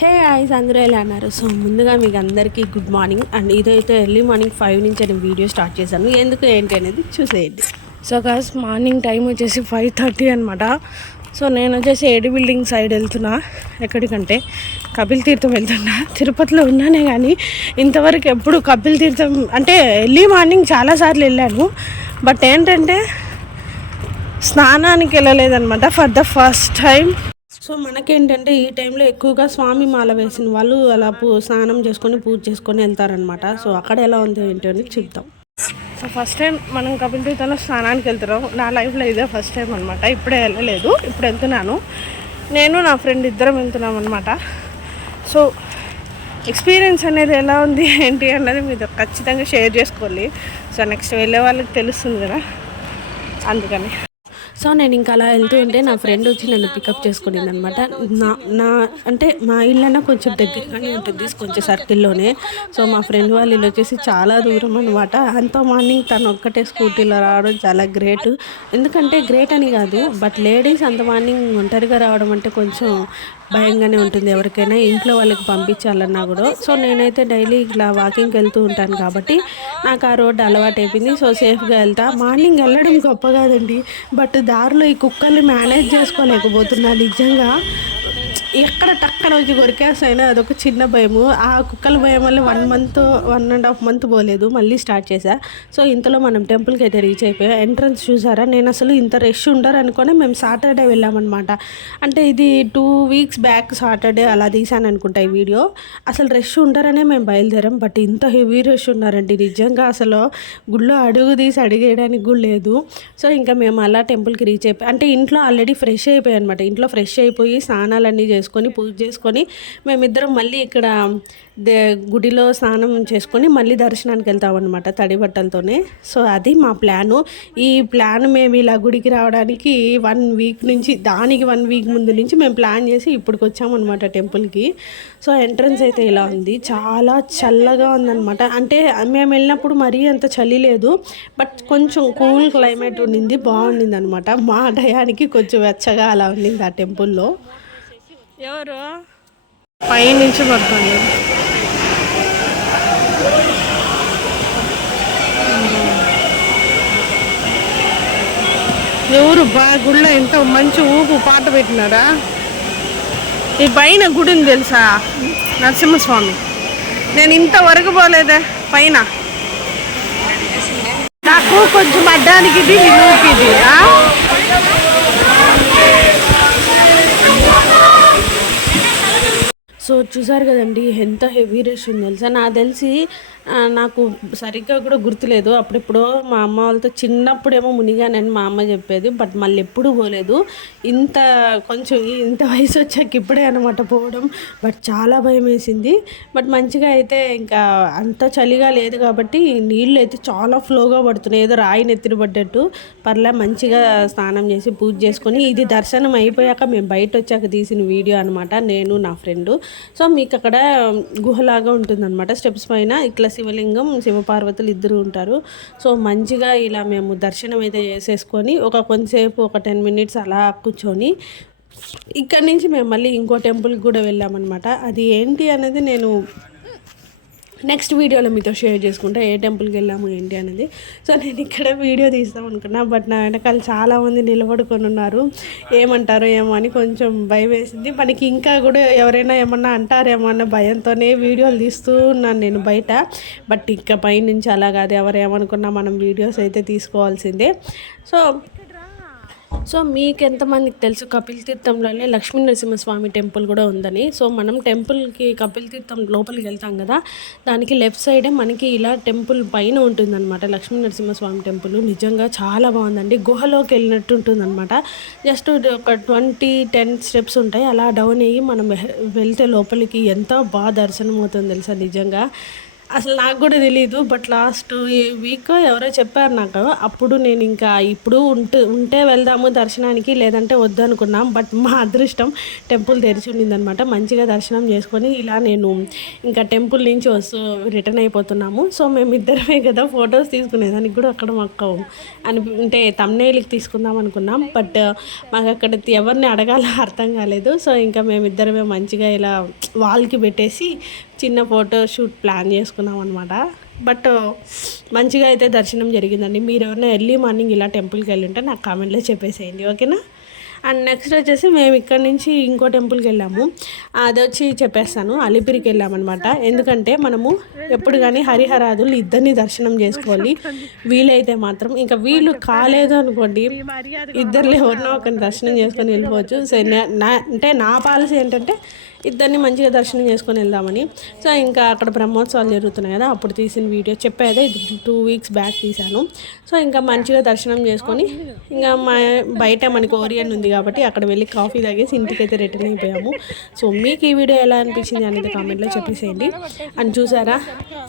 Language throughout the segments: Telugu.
హే ఐస్ అందరూ ఎలా అన్నారు? సో ముందుగా మీకు అందరికీ గుడ్ మార్నింగ్. అండ్ ఇదైతే ఎర్లీ మార్నింగ్ 5 నుంచి నేను వీడియో స్టార్ట్ చేశాను. ఎందుకు ఏంటి అనేది చూసేయండి. సో గాయ్స్ మార్నింగ్ టైం వచ్చేసి 5:30 అనమాట. సో నేను వచ్చేసి ఏడి బిల్డింగ్ సైడ్ వెళ్తున్నా. ఎక్కడికంటే కపిల్ తీర్థం వెళ్తున్నా. తిరుపతిలో ఉన్నానే కానీ ఇంతవరకు ఎప్పుడు కపిల్ తీర్థం అంటే ఎర్లీ మార్నింగ్ చాలాసార్లు వెళ్ళాను. బట్ ఏంటంటే స్నానానికి వెళ్ళలేదన్నమాట for the first time. So మనకేంటంటే ఈ టైంలో ఎక్కువగా స్వామి మాల వేసిన వాళ్ళు అలా స్నానం చేసుకొని పూజ చేసుకొని వెళ్తారనమాట. సో అక్కడ ఎలా ఉంది ఏంటి అని చూద్దాం. సో ఫస్ట్ టైం మనం కపిల్ తీర్థంలో స్నానానికి వెళ్తున్నాం. నా లైఫ్లో ఇదే ఫస్ట్ టైం అనమాట. ఇప్పుడే వెళ్ళలేదు, ఇప్పుడు వెళ్తున్నాను. నేను నా ఫ్రెండ్ ఇద్దరం వెళ్తున్నాం అనమాట. సో ఎక్స్పీరియన్స్ అనేది ఎలా ఉంది ఏంటి అన్నది మీతో ఖచ్చితంగా షేర్ చేసుకోవాలి. సో నెక్స్ట్ వెళ్ళే వాళ్ళకి తెలుస్తుంది కదా, అందుకని. సో నేను ఇంకా అలా వెళ్తూ ఉంటే నా ఫ్రెండ్ వచ్చి నన్ను పికప్ చేసుకునింది అనమాట. నా అంటే మా ఇల్లన్నా కొంచెం దగ్గరగానే ఉంటుంది, కొంచెం సర్కిల్లోనే. సో మా ఫ్రెండ్ వాళ్ళ ఇల్లు వచ్చేసి చాలా దూరం అనమాట. అంత మార్నింగ్ తను ఒక్కటే స్కూటీలో రావడం చాలా గ్రేట్. ఎందుకంటే గ్రేట్ అని కాదు, బట్ లేడీస్ అంత మార్నింగ్ ఒంటరిగా రావడం అంటే కొంచెం భయంగానే ఉంటుంది ఎవరికైనా, ఇంట్లో వాళ్ళకి పంపించాలన్నా కూడా. సో నేనైతే డైలీ ఇట్లా వాకింగ్కి వెళ్తూ ఉంటాను కాబట్టి నాకు ఆ రోడ్డు అలవాటు అయిపోయింది. సో సేఫ్గా వెళ్తా. మార్నింగ్ వెళ్ళడం గొప్ప కాదండి, బట్ దారిలో ఈ కుక్కల్ని మేనేజ్ చేసుకోలేకపోతున్నా నిజంగా. ఎక్కడ టక్కన వచ్చి కొరికేస్తాయినా అదొక చిన్న భయము. ఆ కుక్కల భయం వల్ల 1.5 మంత్ పోలేదు, మళ్ళీ స్టార్ట్ చేశా. సో ఇంతలో మనం టెంపుల్కి అయితే రీచ్ అయిపోయా. ఎంట్రన్స్ చూసారా, నేను అసలు ఇంత రష్ ఉండరు అనుకుని మేము సాటర్డే వెళ్ళామన్నమాట. అంటే ఇది 2 వీక్స్ బ్యాక్ సాటర్డే అలా తీసాను అనుకుంటా ఈ వీడియో. అసలు రష్ ఉండరనే మేము బయలుదేరాం, బట్ ఇంత హెవీ రష్ ఉన్నారండి నిజంగా. అసలు గుళ్ళో అడుగు తీసి అడిగేయడానికి కూడా లేదు. సో ఇంకా మేము అలా టెంపుల్కి రీచ్ అయిపోయి, అంటే ఇంట్లో ఆల్రెడీ ఫ్రెష్ అయిపోయాయి అనమాట. ఇంట్లో ఫ్రెష్ అయిపోయి స్నానాలన్నీ చేసుకొని పూజ చేసుకొని మేమిద్దరం మళ్ళీ ఇక్కడ గుడిలో స్నానం చేసుకొని మళ్ళీ దర్శనానికి వెళ్తామన్నమాట తడి బట్టలతోనే. సో అది మా ప్లాను. ఈ ప్లాన్ మేము ఇలా గుడికి రావడానికి 1 వీక్ నుంచి, దానికి 1 వీక్ ముందు నుంచి మేము ప్లాన్ చేసి ఇప్పటికి వచ్చామన్నమాట టెంపుల్కి. సో ఎంట్రన్స్ అయితే ఇలా ఉంది, చాలా చల్లగా ఉందన్నమాట. అంటే మేము వెళ్ళినప్పుడు మరీ అంత చలి లేదు, బట్ కొంచెం కూల్ క్లైమేట్ ఉండింది, బాగుండింది అనమాట. మా టయానికి కొంచెం వెచ్చగా అలా ఉండింది ఆ టెంపుల్లో. ఎవరు పై నుంచి పడుతుంది. ఎవరు గుడిలో ఎంత మంచి ఊపు పాట పెట్టినారా. ఈ పైన గుడిని తెలుసా, నరసింహస్వామి. నేను ఇంతవరకు పోలేదే పైన. నాకు కొంచెం అడ్డానికి ఇది ఇది. సో చూసారు కదండి ఎంత హెవీ రష్ ఉంది తెలుసా. నాకు తెలిసి నాకు సరిగ్గా కూడా గుర్తులేదు, అప్పుడెప్పుడో మా అమ్మ వాళ్ళతో చిన్నప్పుడేమో మునిగానని మా అమ్మ చెప్పేది, బట్ మళ్ళీ ఎప్పుడూ పోలేదు. కొంచెం ఇంత వయసు వచ్చాక ఇప్పుడే అనమాట పోవడం. బట్ చాలా భయం వేసింది, బట్ మంచిగా అయితే ఇంకా అంత చలిగా లేదు కాబట్టి నీళ్ళు అయితే చాలా ఫ్లోగా పడుతున్నాయి, ఏదో రాయి నెత్తిన పడ్డట్టు. పర్లే మంచిగా స్నానం చేసి పూజ చేసుకొని, ఇది దర్శనం అయిపోయాక మేము బయట వచ్చాక తీసిన వీడియో అనమాట, నేను నా ఫ్రెండు. సో మీకు అక్కడ గుహలాగా ఉంటుందన్నమాట, స్టెప్స్ పైన ఇట్లా శివలింగం శివపార్వతులు ఇద్దరు ఉంటారు. సో మంచిగా ఇలా మేము దర్శనం అయితే చేసేసుకొని కొంతసేపు ఒక 10 మినిట్స్ అలా కూర్చొని ఇక్కడి నుంచి మేము మళ్ళీ ఇంకో టెంపుల్కి కూడా వెళ్ళామన్నమాట. అది ఏంటి అనేది నేను నెక్స్ట్ వీడియోలో మీతో షేర్ చేసుకుంటా, ఏ టెంపుల్కి వెళ్ళాము ఏంటి అనేది. సో నేను ఇక్కడ వీడియో తీస్తాం అనుకున్నా, బట్ నా వెనకాల చాలామంది నిలబడుకొని ఉన్నారు. ఏమంటారో ఏమో అని కొంచెం భయం వేసింది. మనకి ఇంకా కూడా ఎవరైనా ఏమన్నా అంటారేమో అన్న భయంతోనే వీడియోలు తీస్తూ ఉన్నాను నేను బయట. బట్ ఇంకా పైనుంచి అలా కాదు, ఎవరు ఏమనుకున్నా మనం వీడియోస్ అయితే తీసుకోవాల్సిందే. సో మీకు ఎంతమందికి తెలుసు కపిల్ తీర్థంలోనే లక్ష్మీ నరసింహస్వామి టెంపుల్ కూడా ఉందని. సో మనం టెంపుల్కి కపిల్ తీర్థం లోపలికి వెళ్తాం కదా, దానికి లెఫ్ట్ సైడే మనకి ఇలా టెంపుల్ పైన ఉంటుందన్నమాట లక్ష్మీ నరసింహస్వామి టెంపుల్. నిజంగా చాలా బాగుందండి, గుహలోకి వెళ్ళినట్టు ఉంటుందన్నమాట. జస్ట్ ఒక 10 స్టెప్స్ ఉంటాయి, అలా డౌన్ అయ్యి మనం వెళ్తే లోపలికి ఎంత బాగా దర్శనం అవుతుంది తెలుసా నిజంగా. అసలు నాకు కూడా తెలీదు. బట్ లాస్ట్ ఈ వీక్ ఎవరో చెప్పారు నాకు. అప్పుడు నేను ఇంకా ఇప్పుడు ఉంటే వెళ్దాము దర్శనానికి, లేదంటే వద్దనుకున్నాం. బట్ మా అదృష్టం టెంపుల్ తెరిచి ఉండిందనమాట. మంచిగా దర్శనం చేసుకొని ఇలా నేను ఇంకా టెంపుల్ నుంచి రిటర్న్ అయిపోతున్నాము. సో మేమిద్దరమే కదా ఫొటోస్ తీసుకునేదానికి కూడా అక్కడ మాకు అంటే తమ్నేల్కి తీసుకుందాం అనుకున్నాం. బట్ మాకు అక్కడ ఎవరిని అడగాలో అర్థం కాలేదు. సో ఇంకా మేమిద్దరమే మంచిగా ఇలా వాల్కి పెట్టేసి చిన్న ఫోటో షూట్ ప్లాన్ చేసుకున్నాం అనమాట. బట్ మంచిగా అయితే దర్శనం జరిగిందండి. మీరు ఎవరైనా ఎర్లీ మార్నింగ్ ఇలా టెంపుల్కి వెళ్ళింటే నాకు కామెంట్లో చెప్పేసేయండి, ఓకేనా. అండ్ నెక్స్ట్ వచ్చేసి మేము ఇక్కడ నుంచి ఇంకో టెంపుల్కి వెళ్ళాము. అది వచ్చి చెప్పేస్తాను, అలిపిరికి వెళ్ళామన్నమాట. ఎందుకంటే మనము ఎప్పుడు కానీ హరిహరాదులు ఇద్దరిని దర్శనం చేసుకోవాలి. వీలైతే మాత్రం ఇంకా వీళ్ళు కాలేదు అనుకోండి, ఇద్దరిలో ఎవరినో ఒకరిని దర్శనం చేసుకొని వెళ్ళిపోవచ్చు. సో అంటే నా పాలసీ ఏంటంటే ఇద్దరిని మంచిగా దర్శనం చేసుకొని వెళ్దామని. సో ఇంకా అక్కడ బ్రహ్మోత్సవాలు జరుగుతున్నాయి కదా, అప్పుడు తీసిన వీడియో చెప్పేదే, ఇది 2 weeks బ్యాక్ తీశాను. సో ఇంకా మంచిగా దర్శనం చేసుకొని ఇంకా బయట మనకి ఓరియన్ ఉంది కాబట్టి అక్కడ వెళ్ళి కాఫీ తాగేసి ఇంటికైతే రిటర్న్ అయిపోయాము. సో మీకు ఈ వీడియో ఎలా అనిపించింది అనేది కామెంట్లో చెప్పేసేయండి. అండ్ చూసారా,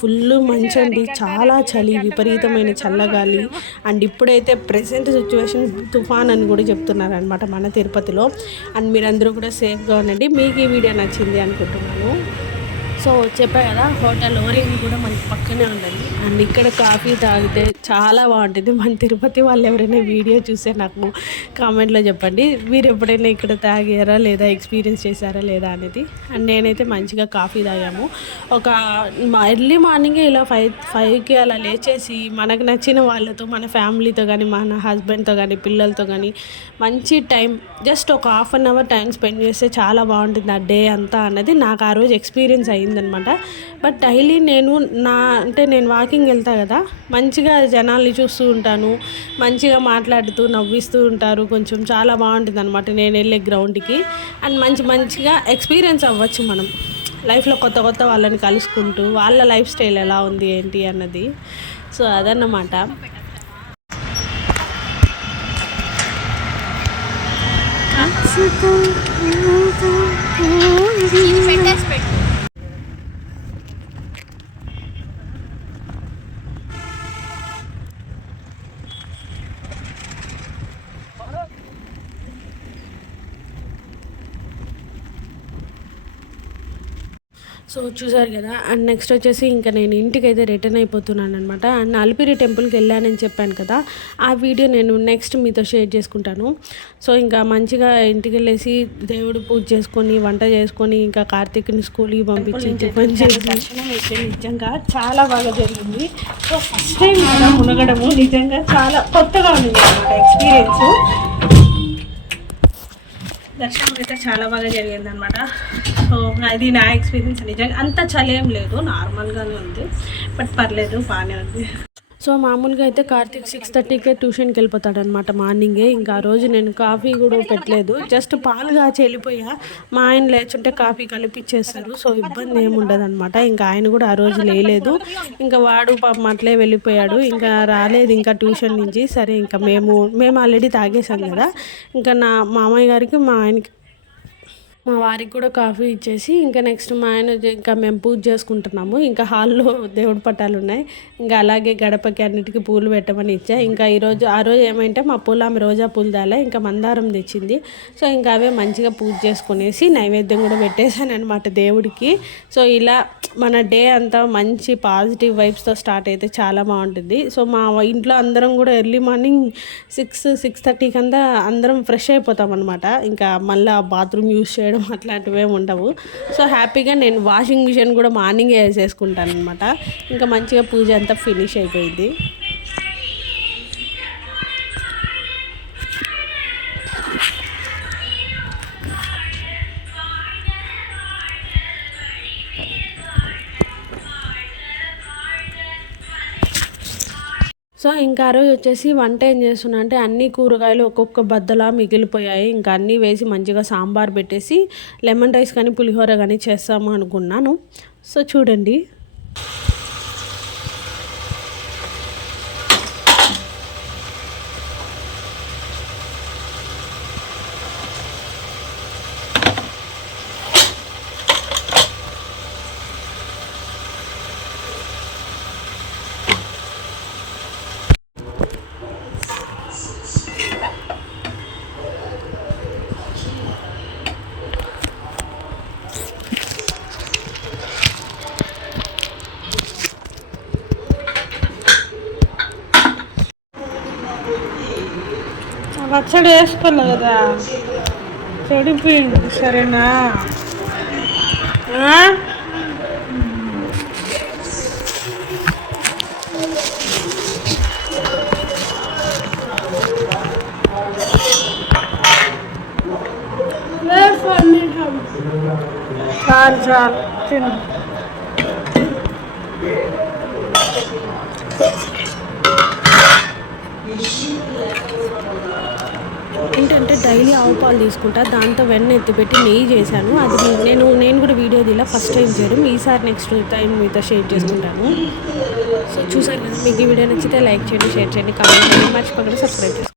ఫుల్ మంచి అండి, చాలా చలి, విపరీతమైన చల్లగాలి. అండ్ ఇప్పుడైతే ప్రెసెంట్ సిచ్యువేషన్ తుఫాన్ అని కూడా చెప్తున్నారు అనమాట మన తిరుపతిలో. అండ్ మీరందరూ కూడా సేఫ్గా ఉండండి. మీకు ఈ వీడియో నచ్చింది అనుకుంటున్నాను. సో చెప్పా కదా, హోటల్ ఓరియన్ కూడా మనకి పక్కనే ఉందండి. అండ్ ఇక్కడ కాఫీ తాగితే చాలా బాగుంటుంది. మన తిరుపతి వాళ్ళు ఎవరైనా వీడియో చూస్తే నాకు కామెంట్లో చెప్పండి, మీరు ఎప్పుడైనా ఇక్కడ తాగారా లేదా, ఎక్స్పీరియన్స్ చేశారా లేదా అనేది. అండ్ నేనైతే మంచిగా కాఫీ తాగాము. ఒక ఎర్లీ మార్నింగే ఇలా 5కి అలా లేచేసి మనకు నచ్చిన వాళ్ళతో, మన ఫ్యామిలీతో కానీ, మన హస్బెండ్తో కానీ, పిల్లలతో కానీ మంచి టైం, జస్ట్ ఒక 1/2 hour టైం స్పెండ్ చేస్తే చాలా బాగుంటుంది ఆ డే అంతా అన్నది నాకు ఆ రోజు ఎక్స్పీరియన్స్ అయ్యిందనమాట. బట్ డైలీ నేను వాకింగ్ వెళ్తా కదా, మంచిగా జనాల్ని చూస్తూ ఉంటాను, మంచిగా మాట్లాడుతూ నవ్విస్తూ ఉంటారు, కొంచెం చాలా బాగుంటుంది అనమాట నేను వెళ్ళే గ్రౌండ్కి. అండ్ మంచిగా ఎక్స్పీరియన్స్ అవ్వచ్చు మనం లైఫ్లో, కొత్త వాళ్ళని కలుసుకుంటూ వాళ్ళ లైఫ్ స్టైల్ ఎలా ఉంది ఏంటి అన్నది. సో అదన్నమాట. సో చూసారు కదా. అండ్ నెక్స్ట్ వచ్చేసి ఇంకా నేను ఇంటికైతే రిటర్న్ అయిపోతున్నాను అనమాట. అండ్ అలిపిరి టెంపుల్కి వెళ్ళానని చెప్పాను కదా, ఆ వీడియో నేను నెక్స్ట్ మీతో షేర్ చేసుకుంటాను. సో ఇంకా మంచిగా ఇంటికి వెళ్ళేసి దేవుడు పూజ చేసుకొని, వంట చేసుకొని, ఇంకా కార్తీక్ని స్కూల్కి పంపించి టిఫిన్ చేసి దర్శనం అయితే నిజంగా చాలా బాగా జరిగింది. సో ఫస్ట్ టైం కదా మునగడము, నిజంగా చాలా కొత్తగా ఉంది అనమాట ఎక్స్పీరియన్స్. దర్శనం అయితే చాలా బాగా జరిగింది అనమాట. సో అది నా ఎక్స్పీరియన్స్. నిజంగా అంత చలేం లేదు, నార్మల్గానే ఉంది, బట్ పర్లేదు, బాగానే ఉంది. సో మామూలుగా అయితే కార్తీక్ 6:30కే ట్యూషన్కి వెళ్ళిపోతాడనమాట మార్నింగే. ఇంకా ఆ రోజు నేను కాఫీ కూడా పెట్టలేదు, జస్ట్ పాలు కాచి వెళ్ళిపోయా. మా ఆయన లేచుంటే కాఫీ కలిపిచ్చేస్తారు, సో ఇబ్బంది ఏమి ఉండదు అనమాట. ఇంకా ఆయన కూడా ఆ రోజు లేలేదు, ఇంకా వాడు పాపం అట్లే వెళ్ళిపోయాడు, ఇంకా రాలేదు ఇంకా ట్యూషన్ నుంచి. సరే ఇంకా మేము ఆల్రెడీ తాగేసాం కదా, ఇంకా నా మామయ్య గారికి మా వారికి కూడా కాఫీ ఇచ్చేసి ఇంకా నెక్స్ట్ మా ఆయన ఇంకా మేము పూజ చేసుకుంటున్నాము. ఇంకా హాల్లో దేవుడి పటాలు ఉన్నాయి, ఇంకా అలాగే గడపకి అన్నిటికీ పూలు పెట్టమని ఇచ్చా. ఇంకా ఆ రోజు ఏమంటే మా పూలు ఆమె రోజా పూలు తేలే, ఇంకా మందారం తెచ్చింది. సో ఇంకా అవే మంచిగా పూజ చేసుకునేసి నైవేద్యం కూడా పెట్టేశాను అనమాట దేవుడికి. సో ఇలా మన డే అంతా మంచి పాజిటివ్ వైబ్స్తో స్టార్ట్ అయితే చాలా బాగుంటుంది. సో మా ఇంట్లో అందరం కూడా ఎర్లీ మార్నింగ్ 6:30కి అంతా అందరం ఫ్రెష్ అయిపోతాం అనమాట. ఇంకా మళ్ళీ బాత్రూమ్ యూస్ చేయడం అట్లాంటివి ఏమి ఉండవు. సో హ్యాపీగా నేను వాషింగ్ మిషన్ కూడా మార్నింగే వేసేసుకుంటాను అనమాట. ఇంకా మంచిగా పూజ అంతా ఫినిష్ అయిపోయింది. సో ఇంకా ఆ రోజు వచ్చేసి వంట ఏం చేస్తున్నా అంటే అన్ని కూరగాయలు ఒక్కొక్క బద్దలా మిగిలిపోయాయి. ఇంకా అన్నీ వేసి మంచిగా సాంబార్ పెట్టేసి లెమన్ రైస్ కానీ పులిహోర కానీ చేస్తాము అనుకున్నాను. సో చూడండి. పచ్చడి వేసుకోలే కదా, చెడిపోయింది. సరేనా? చాలు చాలు తిను. ఏంటంటే డైలీ ఆవు పాలు తీసుకుంటా, దాంతో వెన్న ఎత్తిపెట్టి నెయ్యి చేశాను. అది నేను కూడా వీడియో తీలా, ఫస్ట్ టైం చేయడం. ఈసారి నెక్స్ట్ టైం మీతో షేర్ చేసుకుంటాను. సో చూసారు కదా, మీకు ఈ వీడియో నచ్చితే లైక్ చేయండి, షేర్ చేయండి, కామెంట్ చేయండి, మర్చిపోకుండా సబ్స్క్రైబ్ చేసుకోండి.